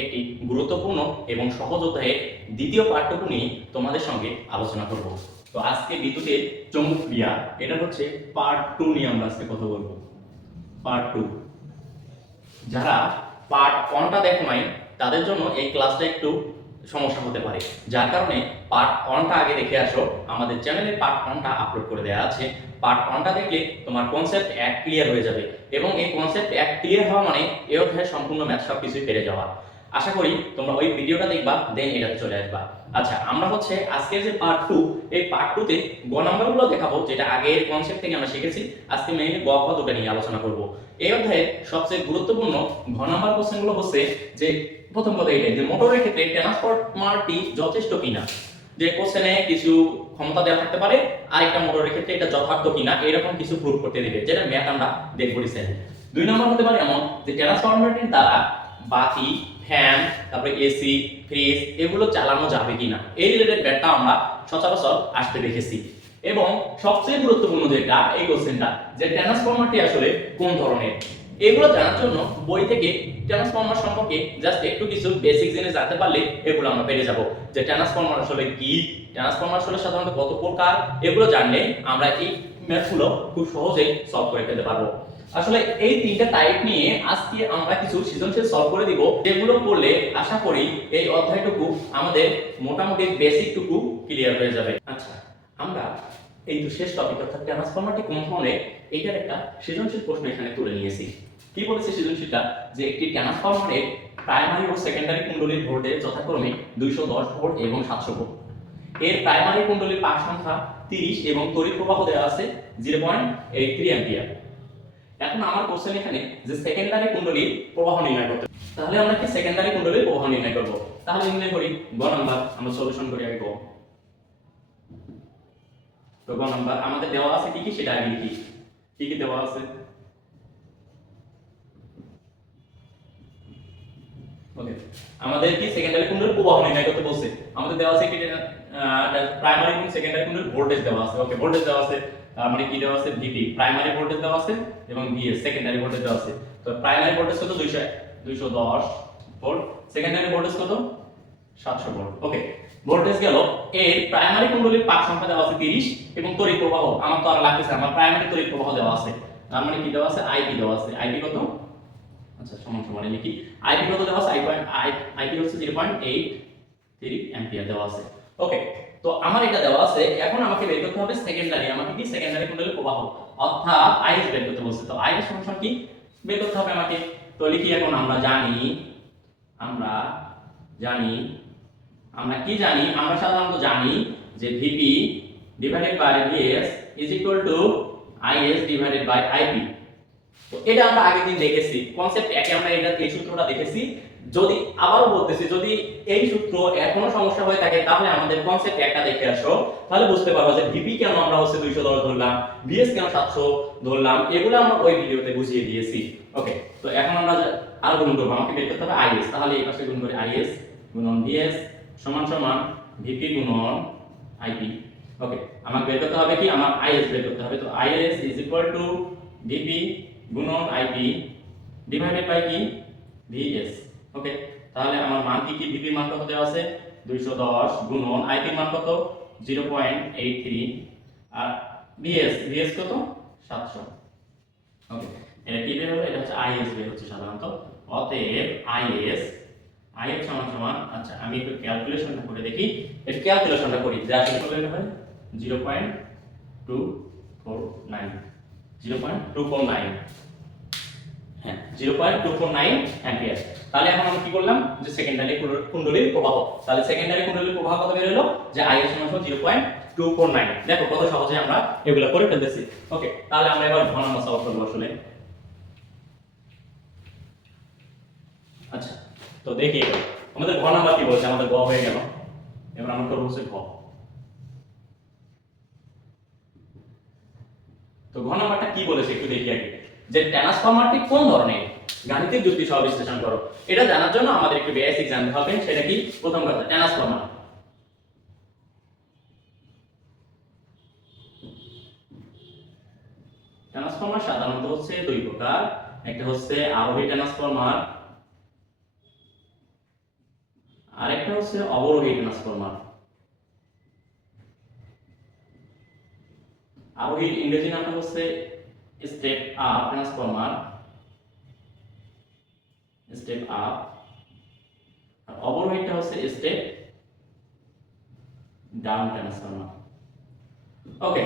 একটি গুরুত্বপূর্ণ এবং সহজ অধ্যায়ের দ্বিতীয় পাঠটুকু নিয়ে তোমাদের সঙ্গে আলোচনা করব। তো আজকে বিদ্যুতের চৌম্বক ক্রিয়া, এটা হচ্ছে পার্ট 2 নিয়ে আমরা আজকে কথা বলবো। পার্ট 2। যারা পার্ট 1টা দেখো নাই তাদের জন্য এই ক্লাসটা একটু সমস্যা হতে পারে, যার কারণে পার্ট 1টা আগে দেখে আসো। আমাদের চ্যানেলে পার্ট 1টা আপলোড করে দেওয়া আছে। পার্ট 1টা দেখলে তোমার কনসেপ্ট এক ক্লিয়ার হয়ে যাবে, এবং এই কনসেপ্ট এক ক্লিয়ার হওয়া মানে এই অধ্যায়ের সম্পূর্ণ ম্যাথ সবকিছুই পেরে যাওয়া। আশা করি তোমরা ওই ভিডিওটা দেখবা, দেন এটাতে চলে আসবা। আচ্ছা, আমরা হচ্ছে আজকের যে পার্ট 2, এই পার্ট 2 তে গ নাম্বারগুলো দেখাবো, যেটা আগের কনসেপ্ট থেকে আমরা শিখেছি। আজকে মেইনলি গ খ দুটো নিয়ে আলোচনা করব। এই অধ্যায়ে সবচেয়ে গুরুত্বপূর্ণ ঘ নাম্বার কোশ্চেনগুলো হচ্ছে যে প্রথম কথা এটাই যে মোটরের ক্ষেত্রে ট্রান্সফরমারটি যথেষ্ট কিনা। যে কোশ্চেনে কিছু ক্ষমতা দেওয়া থাকতে পারে, আর একটা মোটরের ক্ষেত্রে এটা যথার্থ কিনা এরকম কিছু প্রুফ করতে দিবে, যেটা ম্যাথ আমরা দেখবো রিসেন্ট। 2 নম্বর হতে পারে এমন যে ট্রান্সফরমারটির দ্বারা বাতি, ফ্যান, তারপরে এসি, ফ্রিজ এগুলো চালানো যাবে কিনা, এই রিলেটেড ম্যাথটা আমরা সচরাচর আসতে দেখেছি। এবং সবচেয়ে গুরুত্বপূর্ণ যেটা এই কোশ্চেনটা, যে ট্রান্সফরমারটি আসলে কোন ধরনের, এগুলো জানার জন্য বই থেকে ট্রান্সফরমার সম্পর্কে জাস্ট একটু কিছু বেসিক জিনিস জানতে পারলে এগুলো আমরা পেরে যাব। যে ট্রান্সফরমার আসলে কি, ট্রান্সফরমার আসলে সাধারণত কত প্রকার, এগুলো জানলে আমরা এই ম্যাথগুলো খুব সহজেই সলভ করে ফেলতে পারবো। আসলে এই তিনটা টাইপ নিয়ে আজকে আমরা কিছু সৃজনশীল সলভ করে দিব, যেগুলো করলে আশা করি এই অধ্যায়টুকু আমাদের মোটামুটি বেসিকটুকু ক্লিয়ার হয়ে যাবে। আচ্ছা, আমরা এই তো শেষ টপিক অর্থাৎ ট্রান্সফরমারটি কোন ধরনের, এইটার একটা সৃজনশীল প্রশ্ন এখানে তুলে নিয়েছি। কি বলেছে সৃজনশীলটা, যে একটি ট্রান্সফরমারের প্রাইমারি ও সেকেন্ডারি কুণ্ডলীর ভোল্টেজ যথাক্রমে 210 ভোল্ট এবং 700 ভোল্ট। এর প্রাইমারি কুণ্ডলীর পাক সংখ্যা 30 এবং তড়িৎ প্রবাহ দেওয়া আছে 0.83 অ্যাম্পিয়ার। এখন আমার কোশ্চেন এখানে যে সেকেন্ডারি কুণ্ডলীর প্রবাহ নির্ণয় করতে, তাহলে আমরা কি সেকেন্ডারি কুণ্ডলীর প্রবাহ নির্ণয় করব। তাহলে নির্ণয় করি গ নাম্বার, আমরা সলিউশন করি আগে গ। তো গ নাম্বার আমাদের দেওয়া আছে কি কি সেটা আগে লিখি। কি কি দেওয়া আছে, ওকে, আমাদের কি সেকেন্ডারি কুণ্ডলীর প্রবাহ নির্ণয় করতে বলছে। আমাদের দেওয়া আছে কি প্রাইমারি এবং সেকেন্ডারি কুণ্ডলীর ভোল্টেজ দেওয়া আছে। ওকে, ভোল্টেজ দেওয়া আছে, তার মানে কি দেওয়া আছে, ভিপি প্রাইমারি ভোল্টেজ দেওয়া আছে এবং ভিএস সেকেন্ডারি ভোল্টেজ দেওয়া আছে। তো প্রাইমারি ভোল্টেজ কত, 210 ভোল্ট, সেকেন্ডারি ভোল্টেজ কত, 700 ভোল্ট। ওকে, ভোল্টেজ গেল। এর প্রাইমারি কুণ্ডলীর পাক সংখ্যা দেওয়া আছে 30 এবং তড়িৎ প্রবাহ আমার তো আর লাগতেছে, আমার প্রাইমারি তড়িৎ প্রবাহ দেওয়া আছে। তার মানে কি দেওয়া আছে, আইপি দেওয়া আছে। আইপি কত, আচ্ছা সমান সমান লিখি। আইপি কত দেওয়া আছে, আইপি হচ্ছে 0.83 অ্যাম্পিয়ার দেওয়া আছে। ওকে, তো আমার এটা দেওয়া আছে। এখন আমাকে বের করতে হবে সেকেন্ডারি, আমাকে কি সেকেন্ডারি কুণ্ডলীর প্রবাহ অর্থাৎ আইএস বের করতে বলছে। তো আইএস সমান কি বের করতে হবে আমাকে। তো লিখি, এখন আমরা জানি কি জানি, আমরা সাধারণত জানি যে VP divided by VS is equal to IS divided by IP. তো এটা আমরা আগের দিন দেখেছি, কনসেপ্ট একে আমরা এটা এই সূত্রটা দেখেছি। যদি আবারও বলতেছি, যদি এই সূত্র এখনো সমস্যা হয়ে থাকে তাহলে আমাদের কনসেপ্ট একটা দেখে আসো, তাহলে বুঝতে পারবো যে ভিপি কেন আমরা হচ্ছে 210 ধরলাম, ভিএস কেন 700 ধরলাম, এগুলো আমরা ওই ভিডিওতে বুঝিয়ে দিয়েছি। ওকে, তো এখন আমরা আর গুণ করব, আমাকে বের করতে হবে আইএস। তাহলে এই পাশে গুণ করি আইএস গুণন ভিএস সমান সমান ভিপি গুণন আইপি। ওকে, আমাকে বের করতে হবে কি, আমার আইএস বের করতে হবে। তো is is equal two VP গুণন আইপি ডিভাইডেড বাই কি, ভিএস। ওকে, তাহলে আমার মান কি, ভিপি মান কত দেওয়া আছে 210 গুণন আইপি মান কত 0.83 আর ভিএস কত 700। ওকে, এটা কি বের হলো, এটা হচ্ছে আইএস বের হচ্ছে সাধারণত। অতএব আইএস সমান সমান, আচ্ছা আমি একটু ক্যালকুলেশনটা করে দেখি, একটু ক্যালকুলেশনটা করি যে আসলে কত বের হয় 0.249 হ্যাঁ 0.249 অ্যাম্পিয়ার। তাহলে এখন আমরা কি করলাম, যে সেকেন্ডারি কুণ্ডলীর প্রবাহ, তাহলে সেকেন্ডারি কুণ্ডলীর প্রবাহ কত বের হলো, যে আইএস সমান 0.249। দেখো কত সহজে আমরা এগুলো করে ফেলতেছি। ওকে, তাহলে আমরা এবার ঘ নাম্বার সলভ করব আসলে। আচ্ছা, তো দেখি আমাদের ঘ নাম্বার কি বলছে, আমাদের গ হয়ে গেল। এবার আমরা করব হচ্ছে ঘ। তো ঘ নাম্বারটা কি বলেছে একটু দেখি আগে, যে ট্রান্সফরমারটি কোন ধরনের, গাণিতিক যুক্তি সহ বিশ্লেষণ করো। এটা জানার জন্য আমাদের একটু বেসিক জানতে হবে। সেটা কি, প্রথম কথা ট্রান্সফরমার সাধারণত হচ্ছে দুই প্রকার। একটা হচ্ছে আরোহী ট্রান্সফরমার আরেকটা হচ্ছে অবরোহী ট্রান্সফরমার। আরোহীর ইংরেজি নামটা হচ্ছে step up transformer, step up. আর অবরোহীটা হচ্ছে স্টেপ ডাউন ট্রান্সফরমার। ওকে,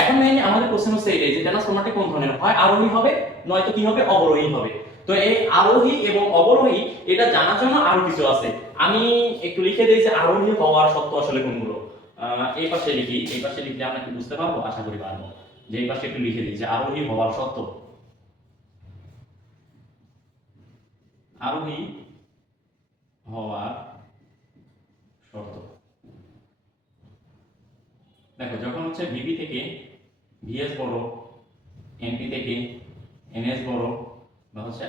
এখন মেইনলি আমাদের কোশ্চেন হচ্ছে এই যে ট্রান্সফরমারটা কোন ধরনের হয়, আরোহী হবে নয়তো কি হবে, অবরোহী হবে। তো এই আরোহী এবং অবরোহী এটা জানার জন্য আরো কিছু আছে। আমি একটু লিখে দিই যে আরোহী হওয়ার শর্ত আসলে কোনগুলো। এই পাশে লিখি, এই পাশে লিখলে আমরা কি বুঝতে পারবো, আশা করি পারবো। যে এই পাশে একটু লিখে দিই যে আরোহী হওয়ার শর্ত। আরোহী হওয়ার শর্ত, দেখো যখন হচ্ছে ভিপি থেকে ভিএস বড়, এনপি থেকে এনএস বড়, বা হচ্ছে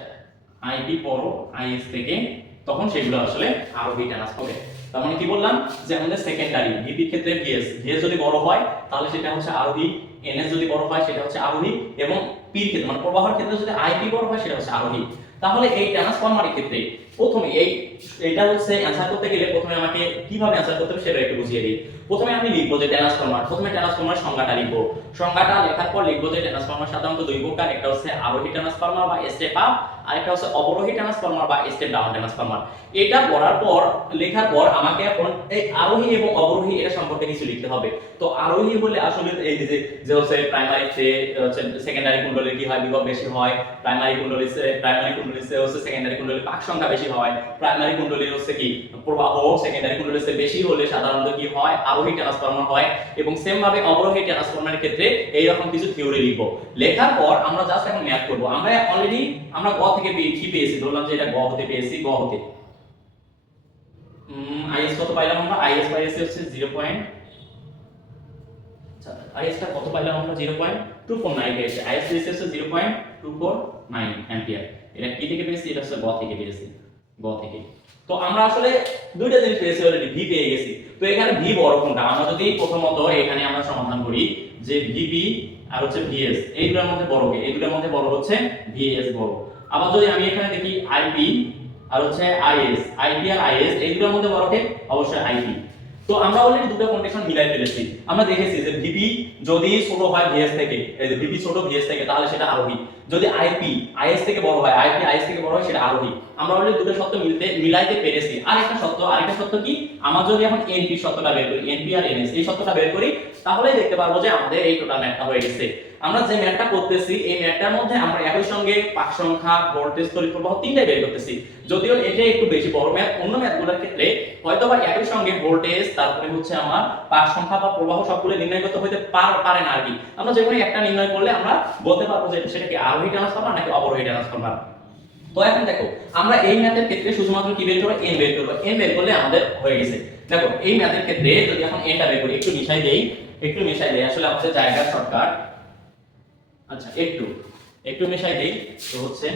আইপি বড় আইএস থেকে, তখন সেগুলো আসলে আরোহী ট্রান্সফার। তার মানে কি বললাম যে আমাদের সেকেন্ডারি ভিপির ক্ষেত্রে ভিএস যদি বড় হয় তাহলে সেটা হচ্ছে আরোহী, এনএস যদি বড় হয় সেটা হচ্ছে আরোহী, এবং পির ক্ষেত্রে মানে প্রবাহের ক্ষেত্রে যদি আইপি বড় হয় সেটা হচ্ছে আরোহী। তাহলে এই ট্রান্সফরমারের ক্ষেত্রে প্রথমে এইটা হচ্ছে অ্যানসার করতে গেলে প্রথমে আমাকে কিভাবে অ্যানসার করতে হবে সেটা একটু বুঝিয়ে দিই। প্রথমে আমি লিখবো যে ট্রান্সফরমার, প্রথমে ট্রান্সফরমার সংজ্ঞাটা লিখবো। সংজ্ঞাটা লেখার পর লিখবো যে ট্রান্সফরমার সাধারণত দুই প্রকার, একটা হচ্ছে আরোহী ট্রান্সফরমার বা স্টেপ আপ, আর একটা হচ্ছে অবরোহী ট্রান্সফরমার বা স্টেপ ডাউন ট্রান্সফরমার। এটা পড়ার পর লেখার পর আমাকে এখন এই আরোহী এবং অবরোহী এটা সম্পর্কে কিছু লিখতে হবে। তো আরোহী বলে আসলে এই যে হচ্ছে প্রাইমারিতে হচ্ছে সেকেন্ডারি কুণ্ডলী কি হয়, বিভব বেশি হয়। প্রাইমারি কুণ্ডলীতে হচ্ছে সেকেন্ডারি কুণ্ডলী পাক সংখ্যা বেশি হয়। প্রাইমারি কুণ্ডলীর হচ্ছে কি প্রবাহ সেকেন্ডারি কুণ্ডলীতে বেশি হলে সাধারণত কি হয়, আরোহী ট্রান্সফরমার হয়। এবং সেম ভাবে অবরোহী ট্রান্সফরমারের ক্ষেত্রে এই রকম কিছু থিওরি লিখবো। লেখার পর আমরা জাস্ট এখন ম্যাথ করব। আমরা অলরেডি আমরা গ থেকে কি পেয়েছি, ধরলাম যে এটা গ হতে পেয়েছি, গ হতে আইএস কত পাইলাম আমরা, আইএস পাইছি হচ্ছে 0. আচ্ছা আইএস টা কত পাইলাম আমরা, 0.249 পেয়েছি। আইএস পেয়েছি হচ্ছে 0.249 অ্যাম্পিয়ার। এটা কি থেকে পেয়েছি, এটা হচ্ছে গ থেকে পেয়েছি, গ থেকে। তো আমরা আসলে দুইটা জিনিস পেয়েছি অলরেডি, ভি পেয়ে গেছি। তো এখানে ভি বড় কোনটা, আমরা যদি প্রথমত এখানে আমরা সমাধান করি যে ভিপি আর হচ্ছে ভিএস এই দুটোর মধ্যে বড় কে, এই দুটোর মধ্যে বড় হচ্ছে ভিএস বড়। আবার যদি আমি এখানে দেখি আইপি আর হচ্ছে আইএস, আইপি আর আইএস এই দুটোর মধ্যে বড় কে, অবশ্যই আইপি। তো আমরা অলরেডি দুটো কন্ডিশন মিলাই ফেলেছি। আমরা দেখেছি যে ভিপি যদি ছোট হয় ভিএস থেকে, এই যে ভিপি ছোট ভিএস থেকে তাহলে সেটা আরোহী। যদি আইপি আইএস থেকে বড় হয়, আইপি আইএস থেকে বড় হয় সেটা আরোহী। আমরা অলরেডি দুটো শর্ত মিলাইতে পেরেছি। আরেকটা শর্ত কি, আমরা যদি এখন এনপি শর্তটা বের করি, এনপি আর এনএস এই শর্তটা বের করি, তাহলেই দেখতে পারবো যে আমাদের এই টোটাল ম্যাথটা হয়ে গেছে। আমরা যে ম্যাথটা করতেছি এই ম্যাথটার মধ্যে আমরা একই সঙ্গে পাক সংখ্যা, ভোল্টেজ, তড়িৎ প্রবাহ তিনটাই বের করতেছি। যদিও এটা একটু বেশি বড় ম্যাথ, অন্য ম্যাথগুলোর ক্ষেত্রে হয়তোবা একই সঙ্গে ভোল্টেজ, তারপরে হচ্ছে আমার পাক সংখ্যা বা প্রবাহ সবগুলো নির্ণয় করতে হইতে পারে না আর কি। আমরা যে কোনো একটা নির্ণয় করলে আমরা বলতে পারবো যে সেটা কি আরোহী ট্রান্সফরমার নাকি অবরোহী ট্রান্সফরমার। তো এখন দেখো আমরা এই ম্যাথের ক্ষেত্রে শুধুমাত্র কি বের করব, এন বের করব। এন বের করলে আমাদের হয়ে গেছে। দেখো এই ম্যাথের ক্ষেত্রে যদি এখন এনটা বের করি, একটু মিশাই দেই, আসলে আমাদের জায়গা শর্টকাট। আচ্ছা একটু মিশাই দেই। তো হচ্ছে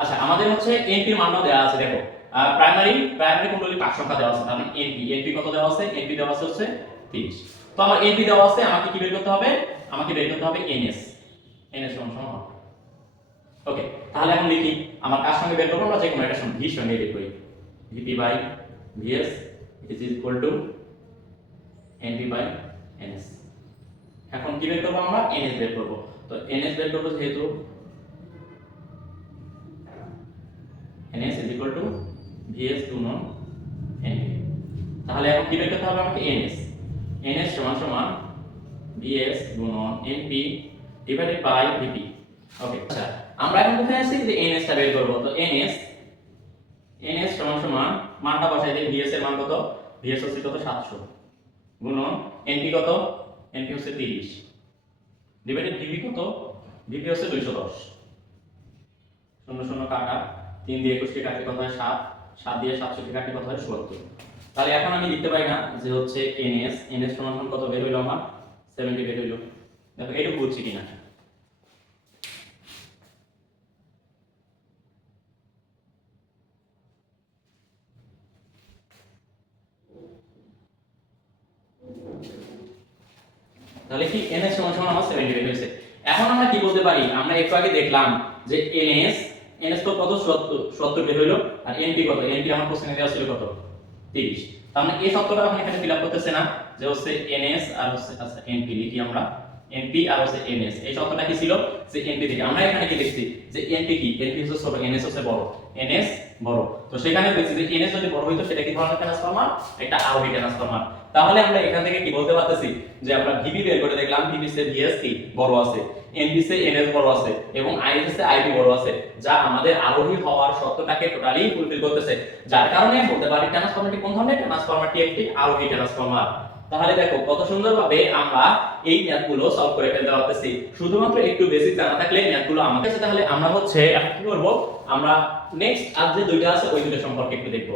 আচ্ছা আমাদের হচ্ছে এনপির মানও দেওয়া আছে। দেখো প্রাইমারি কুণ্ডলী পাক সংখ্যা দেওয়া আছে, তার মানে এনপি কত দেওয়া আছে, এনপি দেওয়া আছে হচ্ছে 30। তো আমার এনপি দেওয়া আছে, আমাকে কি বের করতে হবে, আমাকে বের করতে হবে এনএস সমান। ওকে, তাহলে এখন লিখি আমার কার সঙ্গে বের করব, আমরা যে কোনো একটা সঙ্গে ভি সঙ্গে বের করি। VP by VS is equal to NP by NS. এখন কি বের করব, আমরা এনএস বের করব। তো এনএস বের করব যেহেতু NS is equal to VS গুণন এনপি। তাহলে এখন কি বের করতে হবে আমাকে, এনএস সমান ভিএস গুণন এনপি ডিভাইডেড বাই ভিপি। ওকে, আচ্ছা আমরা এখন কোথায় আছি যে এনএস টা বের করব। তো এনএস সমান মানটা বসাই দেই, ভিএস এর মান কত, ভিএস হচ্ছে কত 700 গুণন এনপি কত, এনপি হচ্ছে 30 ডিভাইডেড ভিপি কত, ভিপি হচ্ছে 210। 0 কাটা 3 দিয়ে 21 কে কাটলে কত হয় 7, 7 দিয়ে 700 কে কাটলে কত হয় 70। তাহলে এখন আমি লিখতে পারি না যে হচ্ছে এনএস সমান কত বের হইলো আমার 70 বের হইলো। দেখো এইটুকু বুঝছি কিনা। তাহলে কি এনএস সমান আমার 70 বের হয়েছে। এখন আমরা কি বলতে পারি, আমরা একটু আগে দেখলাম যে এনএস তো কত 70 বের হইলো, আর এনপি কত, এনপি আমার কোশ্চেনে দেওয়া ছিল কত 30। তার মানে এই শর্তটা এখন এখানে ফিল আপ করতেছে না, যে হচ্ছে এনএস আর হচ্ছে আচ্ছা এনপি লিখি আমরা, এনপি আর হচ্ছে এনএস। এই শর্তটা কি ছিল, যে এনপি থেকে আমরা এখানে কি লিখছি, যে এনপি কি, এনপি হচ্ছে ছোট, এনএস হচ্ছে বড়, এনএস বড়। তো সেখানে লিখছি যে এনএস যদি বড় হইতো সেটা কি ধরনের ট্রান্সফরমার, একটা আরোহী ট্রান্সফরমার। তাহলে আমরা এখান থেকে কি বলতে পারতেছি, যে আমরা ভিবি বের করে দেখলাম, ভিবি সে ভিএস কি বড় আছে, এনপি সে এনএস বড় আছে, এবং আইএস সে আইপি বড় আছে, যা আমাদের আরোহী হওয়ার শর্তটাকে টোটালি ফুলফিল করতেছে। যার কারণে বলতে পারি ট্রান্সফরমারটি কোন ধরনের, ট্রান্সফরমারটি একটি আরোহী ট্রান্সফরমার। তাহলে দেখো কত সুন্দরভাবে আমরা এই ম্যাথগুলো সলভ করে ফেলতে পারতেছি, শুধুমাত্র একটু বেসিক জানা থাকলে ম্যাথগুলো আমাদের কাছে। তাহলে আমরা হচ্ছে এখন কি করব, আমরা নেক্সট আর যে দুইটা আছে ওই দুটো সম্পর্কে একটু দেখব।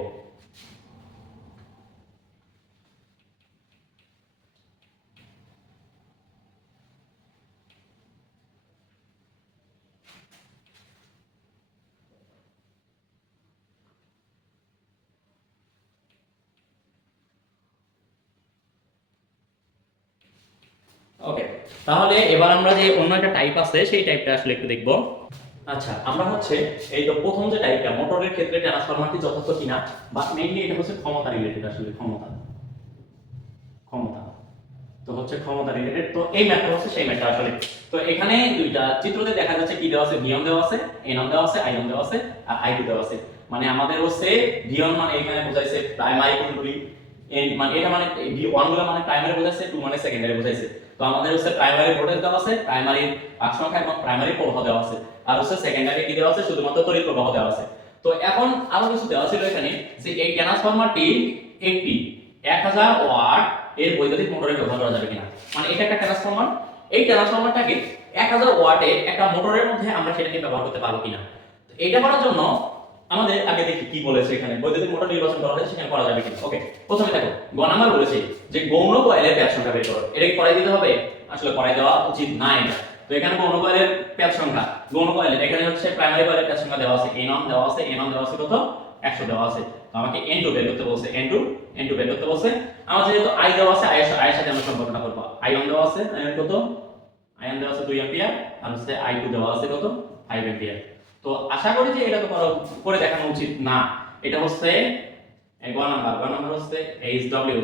ওকে, তাহলে এবার আমরা যে অন্য একটা টাইপ আছে সেই টাইপটা আসলে একটু দেখব। আচ্ছা, আমরা হচ্ছে এই তো প্রথম যে টাইপটা, মোটরের ক্ষেত্রে ট্রান্সফরমারটি যথার্থ কিনা, বা মেইনলি এটা হচ্ছে ক্ষমতা রিলেটেড, আসলে ক্ষমতা ক্ষমতা তো হচ্ছে ক্ষমতা রিলেটেড। তো এই ম্যাথটা হচ্ছে সেই ম্যাথটা আসলে। তো এখানে দুইটা চিত্রতে দেখা যাচ্ছে কি দেওয়া আছে, ভিয়ন দেওয়া আছে, এনন দেওয়া আছে, আইয়ন দেওয়া আছে, আর আইটু দেওয়া আছে। মানে আমাদের হচ্ছে ভিয়ন মানে এখানে বোঝাইছে প্রাইমারি কুণ্ডলী, এন মানে এটা মানে ভি1 গুলো মানে প্রাইমারি বোঝাইছে, 2 মানে সেকেন্ডারি বোঝাইছে। তো আমাদের হচ্ছে প্রাইমারি ভোল্টেজ দেওয়া আছে, প্রাইমারি পাক সংখ্যা এবং প্রাইমারি প্রবাহ দেওয়া আছে, আর হচ্ছে সেকেন্ডারি কি দেওয়া আছে, শুধুমাত্র তড়িৎ প্রবাহ দেওয়া আছে। তো এখন আরো কিছু দেওয়া ছিল এখানে, যে এই ট্রান্সফরমারটি একটি 1000 ওয়াট এর বৈদ্যুতিক মোটরে ব্যবহার করা যাবে কিনা। মানে এটা একটা ট্রান্সফরমার, এই ট্রান্সফরমারটাকে 1000 ওয়াটে একটা মোটরের মধ্যে আমরা সেটাকে ব্যবহার করতে পারবো কিনা। তো এটা করার জন্য আমাদের আগে দেখি কি বলেছে এখানে, বৈদ্যুতিক মোটর নির্বাচন করা হয়েছে, সেখানে করা যাবে কিনা। ওকে, প্রথমে দেখো গ নাম্বার বলেছে যে গৌণ কয়েলের প্যাচ সংখ্যা বের করো। এটা কি করাই দিতে হবে, আসলে করাই দেওয়া উচিত না এটা। তো এখানে গৌণ কয়েলের প্যাচ সংখ্যা, গৌণ কয়েলের এখানে হচ্ছে প্রাইমারি কয়েলের প্যাচ সংখ্যা দেওয়া আছে, n1 দেওয়া আছে, n1 দেওয়া আছে কত 100 দেওয়া আছে। তো আমাকে n2 বের করতে বলছে, n2 বের করতে বলছে। আমার যেহেতু i দেওয়া আছে, i এর সাথে আমরা সম্পর্কটা করব। i1 দেওয়া আছে, i1 কত, i1 দেওয়া আছে 2 অ্যাম্পিয়ার, আর হচ্ছে i2 দেওয়া আছে কত 5 অ্যাম্পিয়ার। তো আশা করি যে এটা তো করে দেখানো উচিত না। এটা হচ্ছে গ নাম্বার হচ্ছে HW।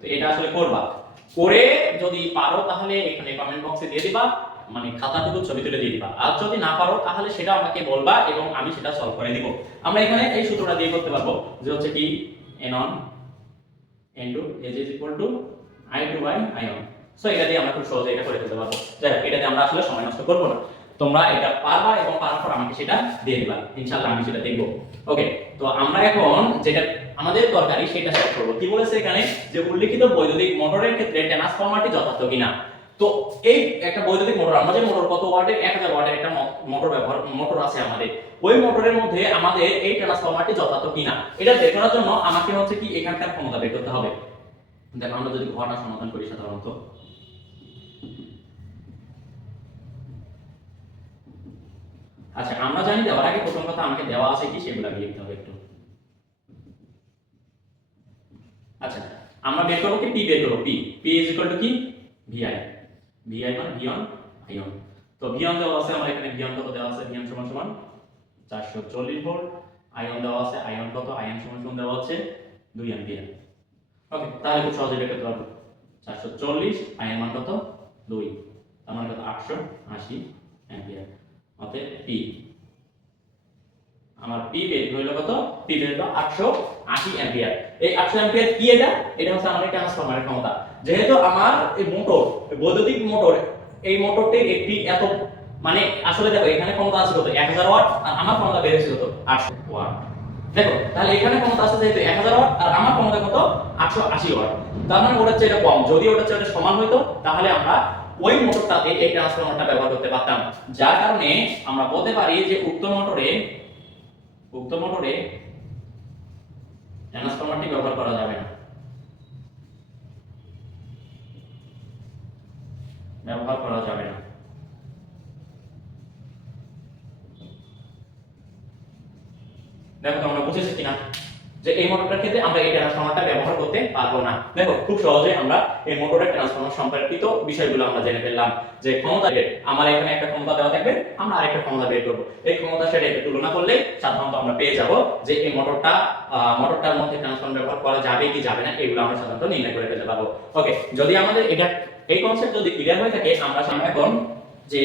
তো এটা আসলে করবা, করে যদি পারো তাহলে এখানে কমেন্ট বক্সে দিয়ে দিবা, মানে খাতাটুকু ছবি তুলে দিয়ে দিবা। আর যদি না পারো তাহলে সেটা আমাকে বলবা এবং আমি সেটা সলভ করে দিব। আমরা এখানে এই সূত্রটা দিয়ে করতে পারবো, যে হচ্ছে কি n1 n2 is equal to i2 by i1। So এটা দিয়ে আমরা খুব সহজে এটা করে ফেলতে পারবো। যাই হোক, এটাতে আমরা আসলে সময় নষ্ট করব না। তোমরা এটা পারবা এবং পারার পর আমাকে সেটা দিয়ে দিবা, ইনশাআল্লাহ আমি সেটা দেখব। ওকে, তো আমরা এখন যেটা আমাদের দরকারি সেটা সলভ করব। কি বলেছে এখানে, যে উল্লেখিত বৈদ্যুতিক মোটরের ক্ষেত্রে ট্রান্সফরমারটি যথার্থ কিনা। তো এই একটা বৈদ্যুতিক মোটর, আমরা যে মোটর কত ওয়াটের, 1000 ওয়াটের একটা মোটর আছে আমাদের, ওই মোটরের মধ্যে আমাদের এই ট্রান্সফরমারটি যথার্থ কিনা এটা বের করার জন্য আমাকে হচ্ছে কি এখানকার ক্ষমতা বের করতে হবে। দেখো আমরা যদি ঘরটা সমাধান করি সাধারণত, আচ্ছা আমরা জানি দেওয়ার আগে প্রথম কথা আমাকে দেওয়া আছে কি সেগুলো আগে লিখতে হবে একটু। আচ্ছা, আমরা বের করব কি, পি বের করব, পি ইজ ইকুয়াল টু কি ভিআই, মানে ভিয়ন আইয়ন। তো ভিয়ন দেওয়া আছে আমার এখানে, ভিয়ন কত দেওয়া আছে, ভিয়ন সমান সমান 440 ভোল্ট, আয়ন দেওয়া আছে, আয়ন কত, আয়ন সমান সমান দেওয়া আছে 2 অ্যাম্পিয়ার। ওকে, তাহলে খুব সহজে বের করতে পারবো 440, আয়ন মান কত 2, তার মানে কত 880 অ্যাম্পিয়ার। অতএব পি, আমার পি বের হলো কত, পি বের হলো 880 অ্যাম্পিয়ার। এই 800 অ্যাম্পিয়ার কি, এটা হচ্ছে আমার ট্রান্সফরমারের ক্ষমতা। যেহেতু আমার এই মোটর, বৈদ্যুতিক মোটর, এই মোটরটি একটি এত মানে আসলে দেখো এখানে ক্ষমতা আছে কত 1000 ওয়াট, আর আমার ক্ষমতা বের হয়েছে কত 800 ওয়াট। দেখো তাহলে এখানে ক্ষমতা আছে যেহেতু 1000 ওয়াট, আর আমার ক্ষমতা কত 880 ওয়াট। তার মানে ওটার চেয়ে এটা কম। যদি ওটার চেয়ে এটা সমান হইতো তাহলে আমরা ওই মোটরটাতে এই ট্রান্সফরমারটা ব্যবহার করতে পারতাম। যার কারণে আমরা বলতে পারি যে উক্ত মোটরে ট্রান্সফরমারটি ব্যবহার করা যাবে না, ব্যবহার করা যাবে না। দেখো তোমরা বুঝেছো কিনা। যে এই মোটরটার ক্ষেত্রে আমরা এই ট্রান্সফরমারটা ব্যবহার করতে পারবো না। দেখো খুব সহজে আমরা এই মোটরের ট্রান্সফরমার সম্পর্কিত বিষয়গুলো আমরা জেনে ফেললাম যে ক্ষমতা আমার এখানে একটা ক্ষমতা দেওয়া থাকবে, আমরা আরেকটা ক্ষমতা বের করব। এই ক্ষমতার সাথে তুলনা করলে সাধারণত আমরা পেয়ে যাব যে এই মোটরটার মধ্যে ট্রান্সফরমার ব্যবহার করা যাবে কি যাবে না, এগুলো আমরা সাধারণত নির্ণয় করে ফেলতে পারবো। ওকে, যদি আমাদের এটা এই কনসেপ্ট যদি ক্লিয়ার হয়ে থাকে, আমরা এখন যে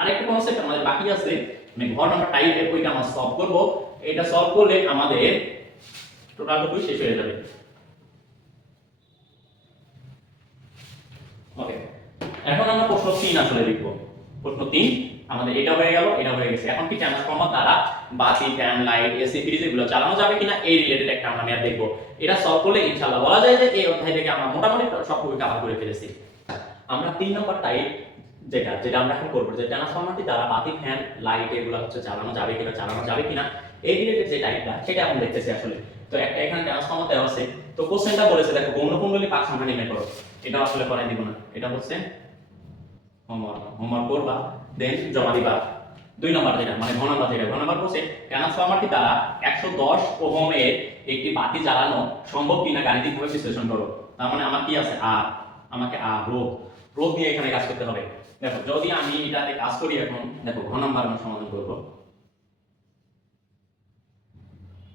আরেকটা কনসেপ্ট আমাদের বাকি আছে, মানে ঘর নাম্বার টাইপের, ওইটা আমরা সলভ করব। এটা সলভ করলে আমাদের টোটালটুকুই শেষ হয়ে যাবে। ওকে, এখন আমরা প্রশ্ন 3 আসলে লিখব। প্রশ্ন 3 আমাদের এটা হয়ে গেল, এটা হয়ে গেছে। এখন কি ট্রান্সফরমার দ্বারা বাতি, ফ্যান, লাইট, এসি, ফ্রিজ এগুলো চালানো যাবে কিনা এই রিলেটেড একটা আমরা ম্যাথ দেখব। এটা সলভ করলে ইনশাআল্লাহ বলা যায় যে এই অধ্যায় থেকে আমরা মোটামুটি সবটুকু কভার করে ফেলেছি। আমরা 3 নম্বর টাইপ যেটা আমরা এখন করব, যে ট্রান্সফরমারটি দ্বারা বাতি, ফ্যান, লাইট এগুলো হচ্ছে চালানো যাবে কিনা এই রিলেটেড যে টাইপটা, সেটা এখন দেখতেছি আসলে। তো একটা এখানে ট্রান্সফরমার দেওয়া আছে, তো কোশ্চেনটা বলেছে দেখো গৌণকুণ্ডলী পাক সংখ্যা নির্ণয় করো। এটা আসলে করাই দিব না, এটা হচ্ছে হোমওয়ার্ক করবা, দেন জমা দিবা। 2 নম্বর যেটা মানে ঘ নাম্বার বলছে ট্রান্সফরমারটি দ্বারা 110 ওহমের একটি বাতি জ্বালানো সম্ভব কিনা গাণিতিকভাবে বিশ্লেষণ করো। তার মানে আমার কি আছে আমাকে রোধ নিয়ে এখানে কাজ করতে হবে। দেখো যদি আমি এটাতে কাজ করি, এখন দেখো ঘ নাম্বার আমরা সমাধান করব।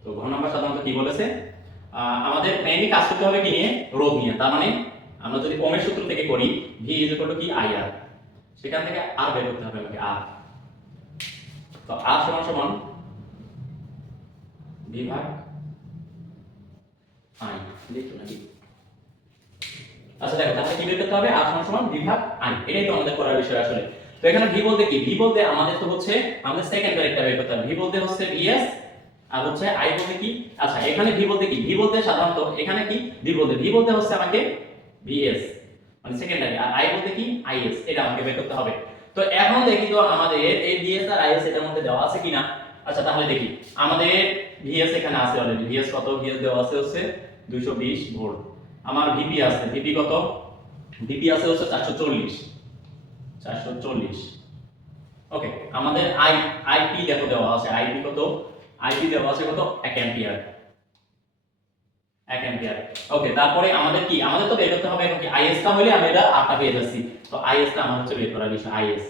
তো ঘ নাম্বার সাধারণত কি বলেছে, আমাদের মেইনলি কাজ করতে হবে কি নিয়ে, রোধ নিয়ে। তার মানে আমরা যদি ওহমের সূত্র থেকে করি V কি IR, সেখান থেকে R বের করতে হবে আমাকে, R। তো R সমান V ভাগ I, লিখছো নাকি? আচ্ছা দেখো তাহলে কি বের করতে হবে, R সমান V ভাগ I, এটাই তো আমাদের করার বিষয় আসলে। তো এখানে V বলতে কি, V বলতে আমাদের তো হচ্ছে আমাদের সেকেন্ড ভেক্টর বের করতে হবে। V বলতে হচ্ছে VS, আর হচ্ছে I বলতে কি, আচ্ছা এখানে V বলতে কি, V বলতে সাধারণত এখানে কি V বলতে হচ্ছে আমাকে VS মানে সেকেন্ডারি, আর I বলতে কি IS, এটা আমাকে বের করতে হবে। তো এখন দেখি তো আমাদের এই VS আর IS এটার মধ্যে দেওয়া আছে কিনা। আচ্ছা তাহলে দেখি, আমাদের VS এখানে আছে অলরেডি, VS কত, VS দেওয়া আছে হচ্ছে 220 ভোল্ট। আমার VP আছে, VP কত, VP আছে হচ্ছে 440। ওকে, আমাদের IP দেখো দেওয়া আছে, IP কত, IP দেওয়া আছে কত 1 অ্যাম্পিয়ার। ওকে, তারপরে আমাদের কি, আমাদের তো বের করতে হবে এখন কি IS টা হলে আমি এটা R টা পেয়ে যাচ্ছি। তো IS টা আমার হচ্ছে বের করার বিষয়, IS।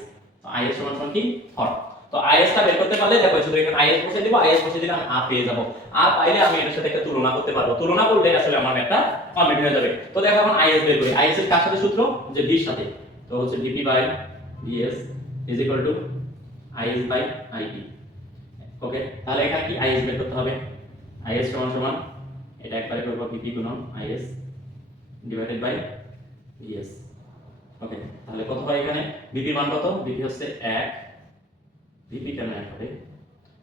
তো IS সমান কি 4। তো IS টা বের করতে পারলে দেখো শুধু এখানে IS বসিয়ে দিব, IS বসিয়ে দিলে আমি R পেয়ে যাব। R পাইলে আমি এর সাথে একটা তুলনা করতে পারবো, তুলনা করলে আসলে আমার একটা কমপ্লিট হয়ে যাবে। তো দেখো এখন IS বের করি, IS এর কার সাথে সূত্র, যে V এর সাথে। তো হচ্ছে VP by VS is equal to IS by IP। Okay, তাহলে এখানে কি IS বের করতে হবে, IS সমান এটা একবারে করব VP গুণন IS ডিভাইডেড বাই VS। ওকে, তাহলে কত হয় এখানে, VP মান কত, VP হচ্ছে 1, VP কেন 1 হবে,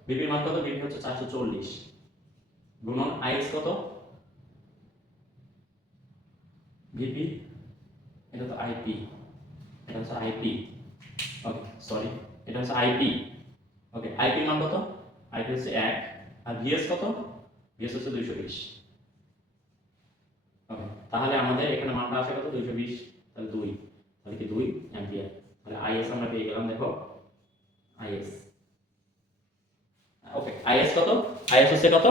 VP মান কত, VP হচ্ছে 440 গুণন IS কত, VP এটা তো IP, এটা হচ্ছে IP। ওকে সরি, এটা হচ্ছে IP। ওকে, IP মান কত, IP হচ্ছে 1, আর VS কত, VS হচ্ছে 220। ওকে, তাহলে আমাদের এখানে মানটা আসে কত, 220, তাহলে 2, তাহলে কি 2 অ্যাম্পিয়ার। তাহলে IS আমরা পেয়ে গেলাম, দেখো IS। ওকে, IS কত, IS হচ্ছে কত,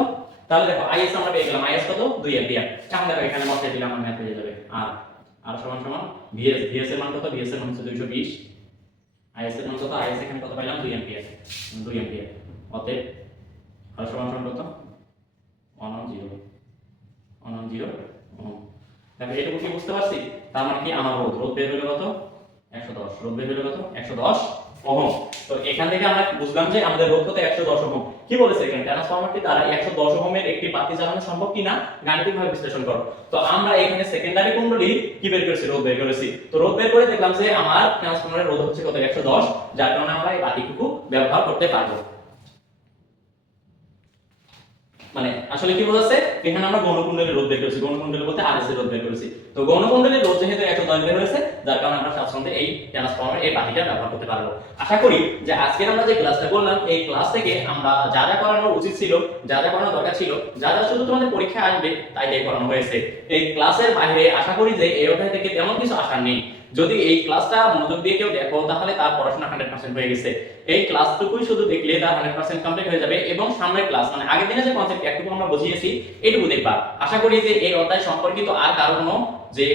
তাহলে দেখো IS আমরা পেয়ে গেলাম, IS কত 2 অ্যাম্পিয়ার। এখন দেখো এখানে বসাই দিলে আমার ম্যাথ হয়ে যাবে। আর সমান VS এর মান কত, VS এর মান হচ্ছে 220, IS এর মান কত, IS এখানে কত পাইলাম 2 অ্যাম্পিয়ার, অতএব আর সমান কত 110 ওহম। দেখো এটুকু কি বুঝতে পারছি, তার মানে কি আমার রোধ বের হলো কত 110, রোধ বের হলো কত 110 ওহম। তো এখান থেকে আমরা বুঝলাম যে আমাদের রোধ কত 110 ওহম। কি বলেছে এখানে, ট্রান্সফরমারটি দ্বারা 110 ওহমের একটি বাতি জ্বালানো সম্ভব কিনা গাণিতিকভাবে বিশ্লেষণ করো। তো আমরা এখানে সেকেন্ডারি কুণ্ডলী কি বের করেছি, রোধ বের করেছি। তো রোধ বের করে দেখলাম যে আমার ট্রান্সফরমারের রোধ হচ্ছে কত 110, যার কারণে আমরা এই বাতিটুকু ব্যবহার করতে পারবো। মানে আসলে কি বোঝাচ্ছে, এখানে আমরা গৌণকুণ্ডলীর রোধ বের করেছি, গৌণকুণ্ডলী বলতে RS এর রোধ বের করেছি। তো গৌণকুণ্ডলীর রোধ যেহেতু 110 বের হয়েছে, যার কারণে আমরা স্বাচ্ছন্দ্যে এই ট্রান্সফরমার এই বাতিটা ব্যবহার করতে পারবো। আশা করি যে আজকে আমরা যে ক্লাসটা করলাম, এই ক্লাস থেকে আমরা যা যা করানো উচিত ছিল, যা যা করানো দরকার ছিল, যা যা শুধু তোমাদের পরীক্ষায় আসবে তাই করানো হয়েছে। এই ক্লাসের বাইরে আশা করি যে এই অধ্যায় থেকে তেমন কিছু আসার নেই। যদি এই ক্লাসটা মনোযোগ দিয়ে কেউ দেখো তাহলে তার পড়াশোনা 100% হয়ে গেছে। এই ক্লাসটুকুই শুধু দেখলে তার 100% কমপ্লিট হয়ে যাবে এবং সামনের ক্লাস মানে আগের দিনে যে কনসেপ্ট একটুকু আমরা বুঝিয়েছি এটুকু দেখবা। আশা করি যে এই অধ্যায় সম্পর্কিত আর কারো কোনো যে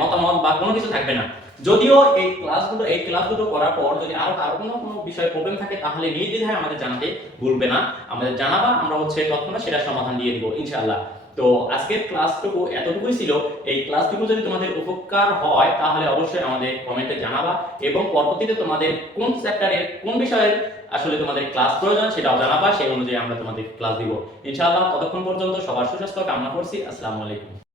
মতামত বা কোনো কিছু থাকবে না। যদিও এই ক্লাসগুলো করার পর যদি আরো কারো কোনো বিষয়ে প্রবলেম থাকে তাহলে নির্দ্বিধায় আমাদের জানাতে ভুলবে না, আমাদের জানাবা, আমরা তৎক্ষণাৎ সেটার সমাধান দিয়ে দিব ইনশাআল্লাহ। তো আজকের ক্লাসটুকু এতটুকুই ছিল। এই ক্লাসটুকু যদি তোমাদের উপকার হয় তাহলে অবশ্যই আমাদের কমেন্টে জানাবা এবং পরবর্তীতে তোমাদের কোন চ্যাপ্টারের কোন বিষয়ের আসলে তোমাদের ক্লাস প্রয়োজন সেটাও জানাবা, সেই অনুযায়ী আমরা তোমাদের ক্লাস দিব ইনশাআল্লাহ। ততক্ষণ পর্যন্ত সবার সুস্বাস্থ্য কামনা করছি। আসসালামু আলাইকুম।